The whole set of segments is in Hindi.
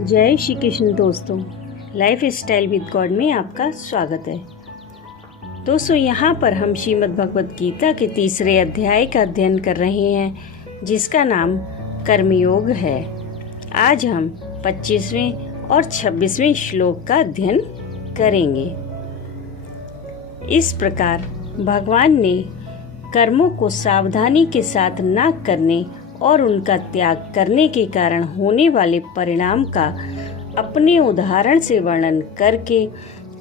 जय श्री कृष्ण दोस्तों, लाइफ स्टाइल विद गॉड में आपका स्वागत है। दोस्तों, यहाँ पर हम श्रीमद् भगवद गीता के तीसरे अध्याय का अध्ययन कर रहे हैं, जिसका नाम कर्मयोग है। आज हम 25वें और 26वें श्लोक का अध्ययन करेंगे। इस प्रकार भगवान ने कर्मों को सावधानी के साथ न करने और उनका त्याग करने के कारण होने वाले परिणाम का अपने उदाहरण से वर्णन करके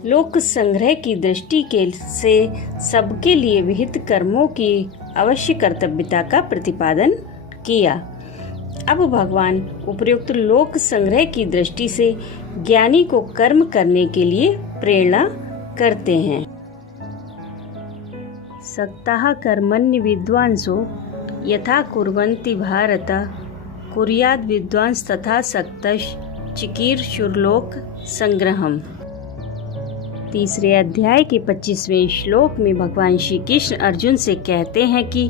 लोक संग्रह की दृष्टि से सबके लिए विहित कर्मों की अवश्य कर्तव्यता का प्रतिपादन किया। अब भगवान उपर्युक्त लोक संग्रह की दृष्टि से ज्ञानी को कर्म करने के लिए प्रेरणा करते हैं। सक्ताः कर्मण्य विद्वांसो यथा कुर्वन्ति भारत कुर्याद् विद्वांस तथा सक्तः चिकीर्षुर्लोक संग्रहम्। तीसरे अध्याय के 25वें श्लोक में भगवान श्री कृष्ण अर्जुन से कहते हैं कि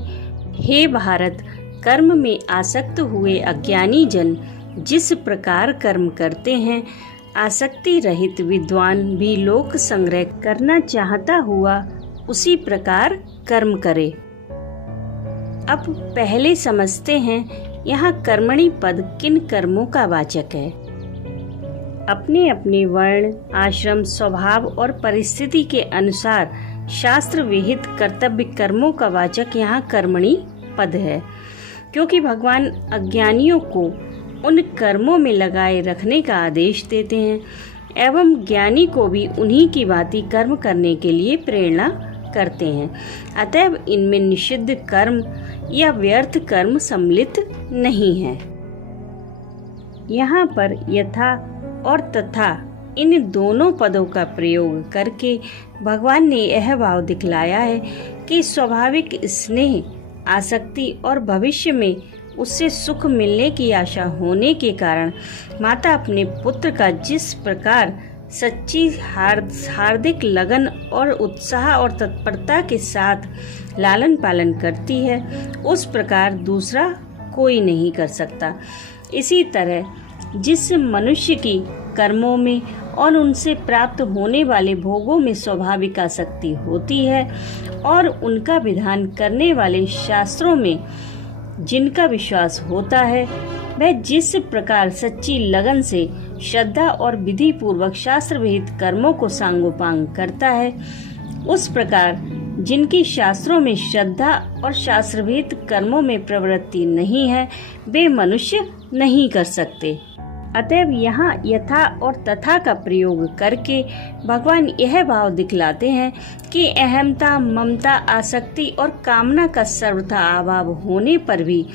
हे भारत, कर्म में आसक्त हुए अज्ञानी जन जिस प्रकार कर्म करते हैं, आसक्ति रहित विद्वान भी लोक संग्रह करना चाहता हुआ उसी प्रकार कर्म करे। अब पहले समझते हैं यहाँ कर्मणि पद किन कर्मों का वाचक है। अपने अपने वर्ण, आश्रम, स्वभाव और परिस्थिति के अनुसार शास्त्र विहित कर्तव्य कर्मों का वाचक यहाँ कर्मणि पद है, क्योंकि भगवान अज्ञानियों को उन कर्मों में लगाए रखने का आदेश देते हैं एवं ज्ञानी को भी उन्हीं की भांति कर्म करने के लिए प्रेरणा करते हैं। अतएव इनमें निषिद्ध कर्म या व्यर्थ कर्म सम्मिलित नहीं है। यहाँ पर यथा और तथा इन दोनों पदों का प्रयोग करके भगवान ने यह भाव दिखलाया है कि स्वाभाविक स्नेह, आसक्ति और भविष्य में उससे सुख मिलने की आशा होने के कारण माता अपने पुत्र का जिस प्रकार सच्ची हार्दिक लगन और उत्साह और तत्परता के साथ लालन पालन करती है, उस प्रकार दूसरा कोई नहीं कर सकता। इसी तरह जिस मनुष्य की कर्मों में और उनसे प्राप्त होने वाले भोगों में स्वाभाविक आसक्ति होती है और उनका विधान करने वाले शास्त्रों में जिनका विश्वास होता है, वह जिस प्रकार सच्ची लगन से श्रद्धा और विधि पूर्वक शास्त्र विहित कर्मों को सांगोपांग करता है, उस प्रकार जिनकी शास्त्रों में श्रद्धा और शास्त्र विहित कर्मों में प्रवृत्ति नहीं है, वे मनुष्य नहीं कर सकते। अतएव यहाँ यथा और तथा का प्रयोग करके भगवान यह भाव दिखलाते हैं कि अहमता, ममता, आसक्ति और कामना का सर्वथा अभाव होने पर भी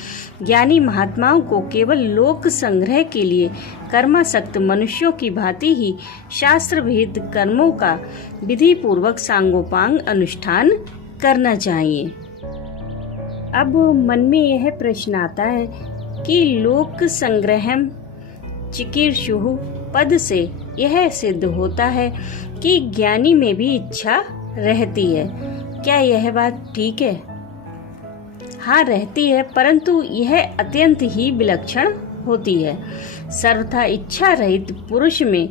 ज्ञानी महात्माओं को केवल लोक संग्रह के लिए कर्मासक्त मनुष्यों की भांति ही शास्त्र विहित कर्मों का विधि पूर्वक सांगोपांग अनुष्ठान करना चाहिए। अब मन में यह प्रश्न आता है कि लोक संग्रहम् चिकीर्षुः पद से यह सिद्ध होता है कि ज्ञानी में भी इच्छा रहती है। क्या यह बात ठीक है? हाँ, रहती है, परंतु यह अत्यंत ही विलक्षण होती है। सर्वथा इच्छा रहित पुरुष में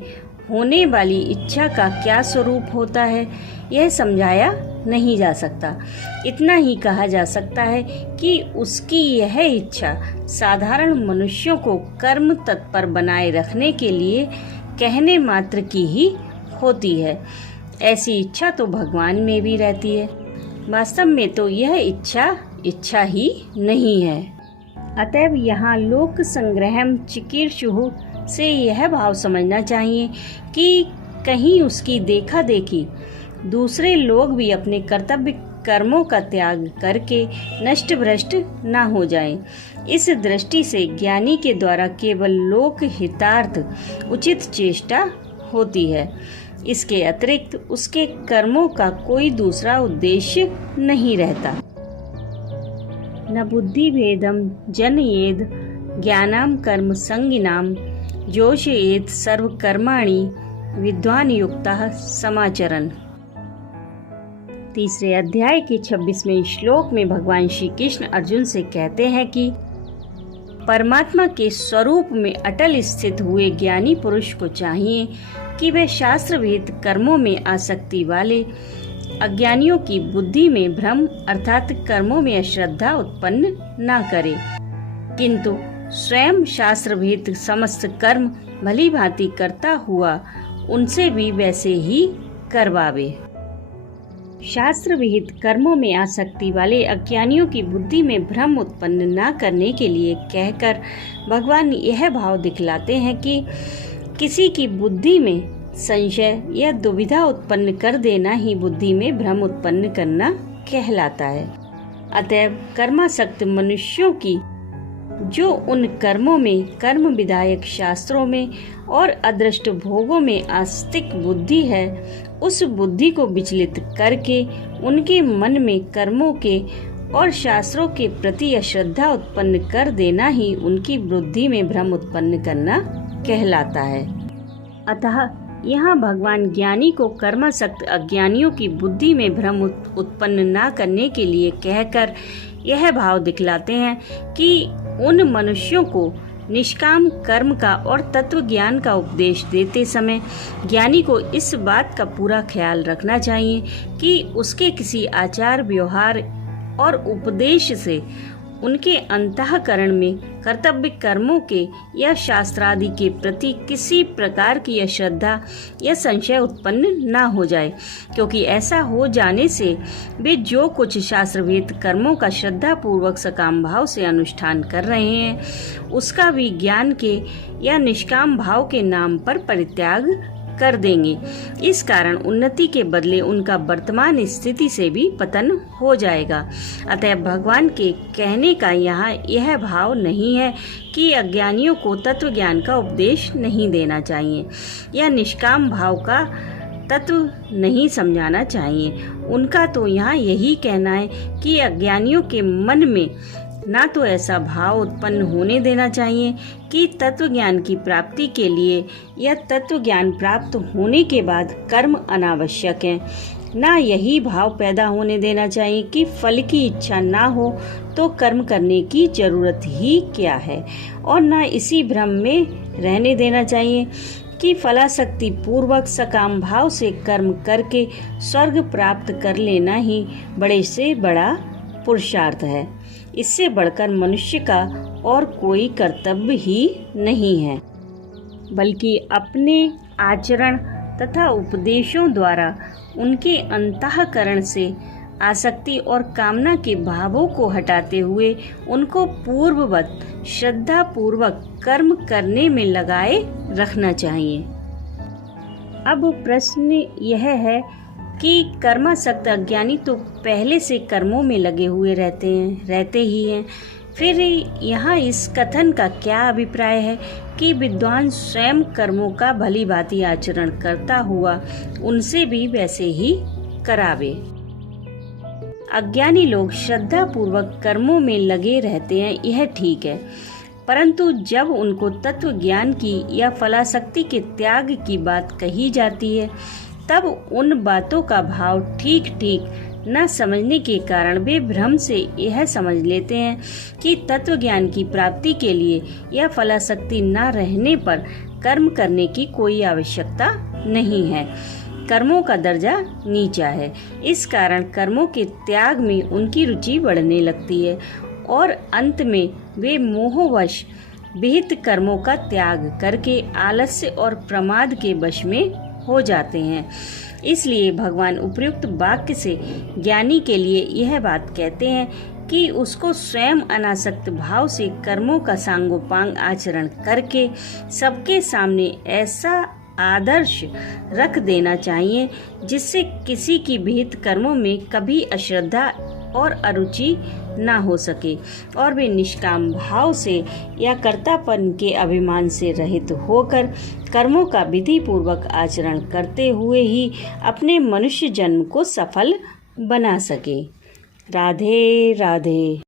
होने वाली इच्छा का क्या स्वरूप होता है, यह समझाया नहीं जा सकता। इतना ही कहा जा सकता है कि उसकी यह इच्छा साधारण मनुष्यों को कर्म तत्पर बनाए रखने के लिए कहने मात्र की ही होती है। ऐसी इच्छा तो भगवान में भी रहती है। वास्तव में तो यह इच्छा ही नहीं है। अतएव यहाँ लोक संग्रहम् चिकीर्षुः से यह भाव समझना चाहिए कि कहीं उसकी देखा देखी दूसरे लोग भी अपने कर्तव्य कर्मों का त्याग करके नष्ट भ्रष्ट न हो जाएं। इस दृष्टि से ज्ञानी के द्वारा केवल लोक हितार्थ उचित चेष्टा होती है। इसके अतिरिक्त उसके कर्मों का कोई दूसरा उद्देश्य नहीं रहता। न बुद्धि भेदम जनयेद ज्ञानाम कर्म संगिनाम जोशयेत सर्व कर्माणि विद्वान युक्तः समाचरन्। तीसरे अध्याय के 26वें श्लोक में भगवान श्री कृष्ण अर्जुन से कहते हैं कि परमात्मा के स्वरूप में अटल स्थित हुए ज्ञानी पुरुष को चाहिए कि वे शास्त्र विहित कर्मों में आसक्ति वाले अज्ञानियों की बुद्धि में भ्रम अर्थात कर्मों में अश्रद्धा उत्पन्न न करे, किंतु स्वयं शास्त्र विहित समस्त कर्म भली भांति करता हुआ उनसे भी वैसे ही करवावे। शास्त्र विहित कर्मों में आसक्ति वाले अज्ञानियों की बुद्धि में भ्रम उत्पन्न न करने के लिए कहकर भगवान यह भाव दिखलाते हैं कि किसी की बुद्धि में संशय या दुविधा उत्पन्न कर देना ही बुद्धि में भ्रम उत्पन्न करना कहलाता है। अतएव कर्मासक्त मनुष्यों की जो उन कर्मों में कर्म विधायक शास्त्रों में और अदृष्ट भोगों में आस्तिक बुद्धि है, उस बुद्धि को विचलित करके उनके मन में कर्मों के और शास्त्रों के प्रति अश्रद्धा उत्पन्न कर देना ही उनकी बुद्धि में भ्रम उत्पन्न करना कहलाता है। अतः यहाँ भगवान ज्ञानी को कर्मासक्त अज्ञानियों की बुद्धि में भ्रम उत्पन्न न करने के लिए कहकर यह भाव दिखलाते हैं कि उन मनुष्यों को निष्काम कर्म का और तत्व ज्ञान का उपदेश देते समय ज्ञानी को इस बात का पूरा ख्याल रखना चाहिए कि उसके किसी आचार व्यवहार और उपदेश से उनके अंतःकरण में कर्तव्य कर्मों के या शास्त्रादि के प्रति किसी प्रकार की अश्रद्धा या संशय उत्पन्न न हो जाए, क्योंकि ऐसा हो जाने से वे जो कुछ शास्त्रविहित कर्मों का श्रद्धा पूर्वक सकाम भाव से अनुष्ठान कर रहे हैं उसका भी ज्ञान के या निष्काम भाव के नाम पर परित्याग कर देंगे। इस कारण उन्नति के बदले उनका वर्तमान स्थिति से भी पतन हो जाएगा। अतः भगवान के कहने का यहाँ यह भाव नहीं है कि अज्ञानियों को तत्व ज्ञान का उपदेश नहीं देना चाहिए या निष्काम भाव का तत्व नहीं समझाना चाहिए। उनका तो यहाँ यही कहना है कि अज्ञानियों के मन में ना तो ऐसा भाव उत्पन्न होने देना चाहिए कि तत्व ज्ञान की प्राप्ति के लिए या तत्व ज्ञान प्राप्त होने के बाद कर्म अनावश्यक है, ना यही भाव पैदा होने देना चाहिए कि फल की इच्छा ना हो तो कर्म करने की जरूरत ही क्या है, और ना इसी भ्रम में रहने देना चाहिए कि फलासक्ति पूर्वक सकाम भाव से कर्म करके स्वर्ग प्राप्त कर लेना ही बड़े से बड़ा पुरुषार्थ है। इससे बढ़कर मनुष्य का और कोई कर्तव्य ही नहीं है, बल्कि अपने आचरण तथा उपदेशों द्वारा उनके अंतःकरण से आसक्ति और कामना के भावों को हटाते हुए उनको पूर्ववत श्रद्धा पूर्वक कर्म करने में लगाए रखना चाहिए। अब प्रश्न यह है कि कर्मासक्त अज्ञानी तो पहले से कर्मों में लगे हुए रहते ही हैं, फिर यहाँ इस कथन का क्या अभिप्राय है कि विद्वान स्वयं कर्मों का भली भांति आचरण करता हुआ उनसे भी वैसे ही करावे। अज्ञानी लोग श्रद्धा पूर्वक कर्मों में लगे रहते हैं, यह ठीक है, परंतु जब उनको तत्व ज्ञान की या फलासक्ति के त्याग की बात कही जाती है तब उन बातों का भाव ठीक ठीक न समझने के कारण वे भ्रम से यह समझ लेते हैं कि तत्व ज्ञान की प्राप्ति के लिए या फलासक्ति न रहने पर कर्म करने की कोई आवश्यकता नहीं है। कर्मों का दर्जा नीचा है, इस कारण कर्मों के त्याग में उनकी रुचि बढ़ने लगती है और अंत में वे मोहवश विहित कर्मों का त्याग करके आलस्य और प्रमाद के वश में हो जाते हैं। इसलिए भगवान उपयुक्त वाक्य से ज्ञानी के लिए यह बात कहते हैं कि उसको स्वयं अनासक्त भाव से कर्मों का सांगोपांग आचरण करके सबके सामने ऐसा आदर्श रख देना चाहिए जिससे किसी की विहित कर्मों में कभी अश्रद्धा और अरुचि ना हो सके और वे निष्काम भाव से या कर्तापन के अभिमान से रहित होकर कर्मों का विधि पूर्वक आचरण करते हुए ही अपने मनुष्य जन्म को सफल बना सके। राधे राधे।